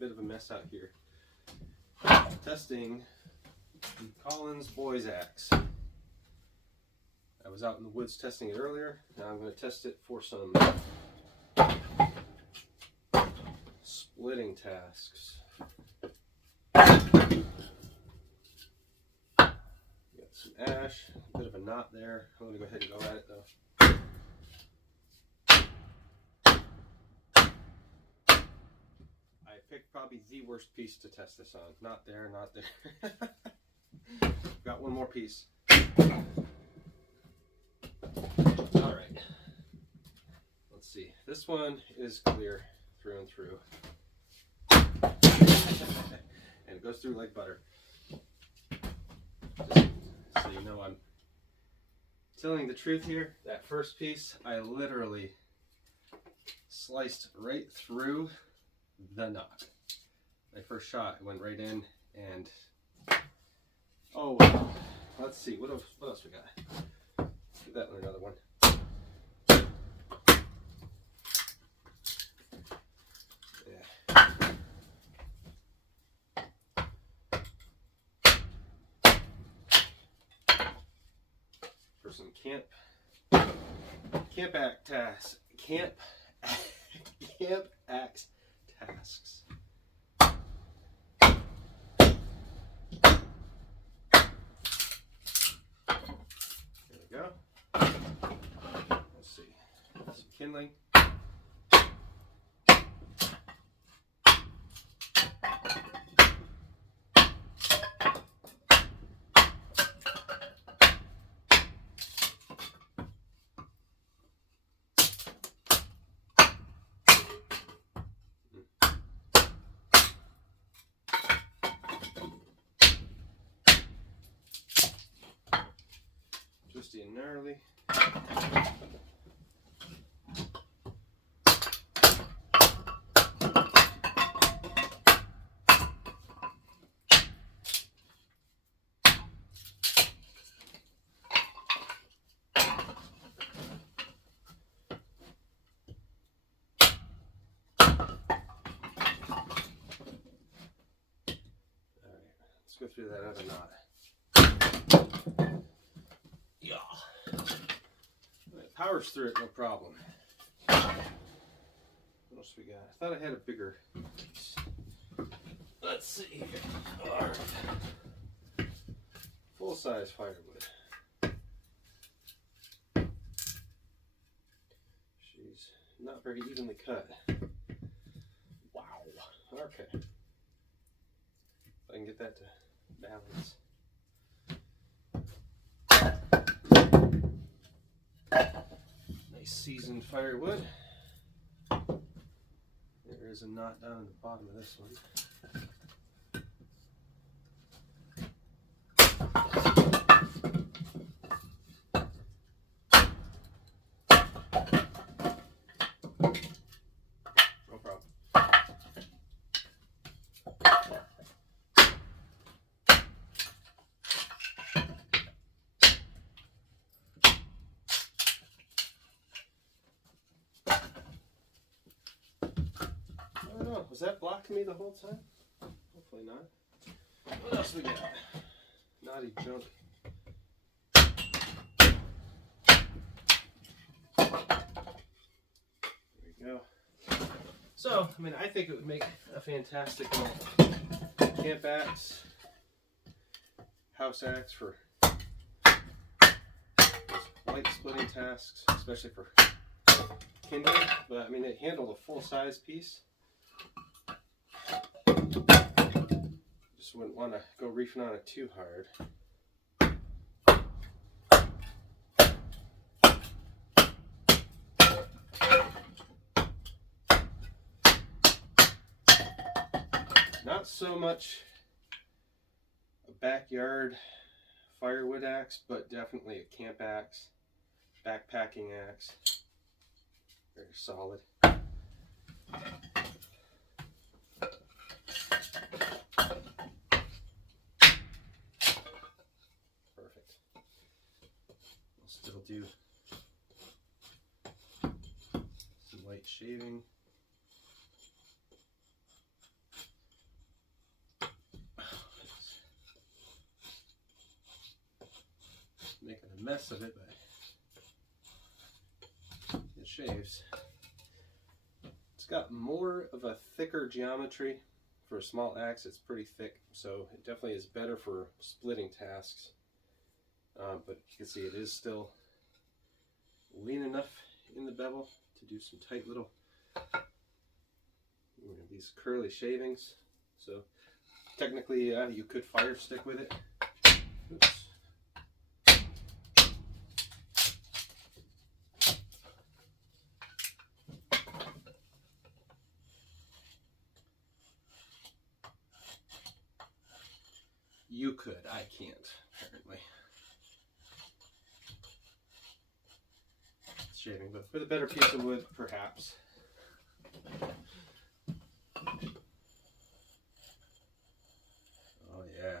bit of a mess out here. Testing Collins Boys Axe. I was out in the woods testing it earlier. Now I'm going to test it for some splitting tasks. Got some ash, a bit of a knot there. I'm going to go ahead and go at it though. I picked probably the worst piece to test this on. Not there, not there. Got one more piece. Alright. Let's see. This one is clear through and through. And it goes through like butter. Just so you know I'm telling the truth here. That first piece, I literally sliced right through the knot. My first shot, it went right in, and oh wow. Let's see, what else we got? Give that one another one. Yeah. For some camp axe tasks. Camp axe tasks. There we go. Let's see. Some kindling. Twisty and gnarly. Let's go through that other knot. Yeah. It powers through it, no problem. What else we got? I thought I had a bigger piece. Let's see here. Alright. Full-size firewood. She's not very evenly cut. Wow. Okay. If I can get that to balance. Nice seasoned firewood. There is a knot down at the bottom of this one. No problem. Was that blocking me the whole time? Hopefully not. What else we got? Knotty junk. There we go. So, I mean, I think it would make a fantastic camp axe, house axe for light splitting tasks, especially for kindling. But I mean, it handled a full-size piece. Just wouldn't want to go reefing on it too hard. Not so much a backyard firewood axe, but definitely a camp axe, backpacking axe. Very solid. Perfect. I'll still do some light shaving. mess of it, but it shaves. It's got more of a thicker geometry. For a small axe, it's pretty thick, so it definitely is better for splitting tasks. But you can see it is still lean enough in the bevel to do some tight little these curly shavings. So technically, you could fire stick with it. Oops. You could, I can't, apparently. Shaving, but with a better piece of wood, perhaps. Oh yeah.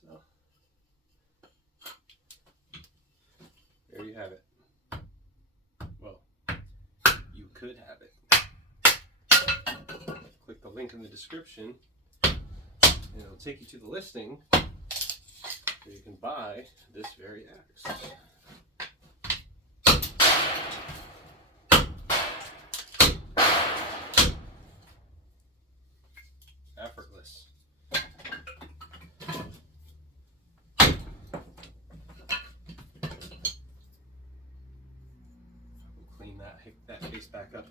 So there you have it. Well, you could have it. Click the link in the description and it'll take you to the listing where you can buy this very axe. Effortless. We'll clean that face back up.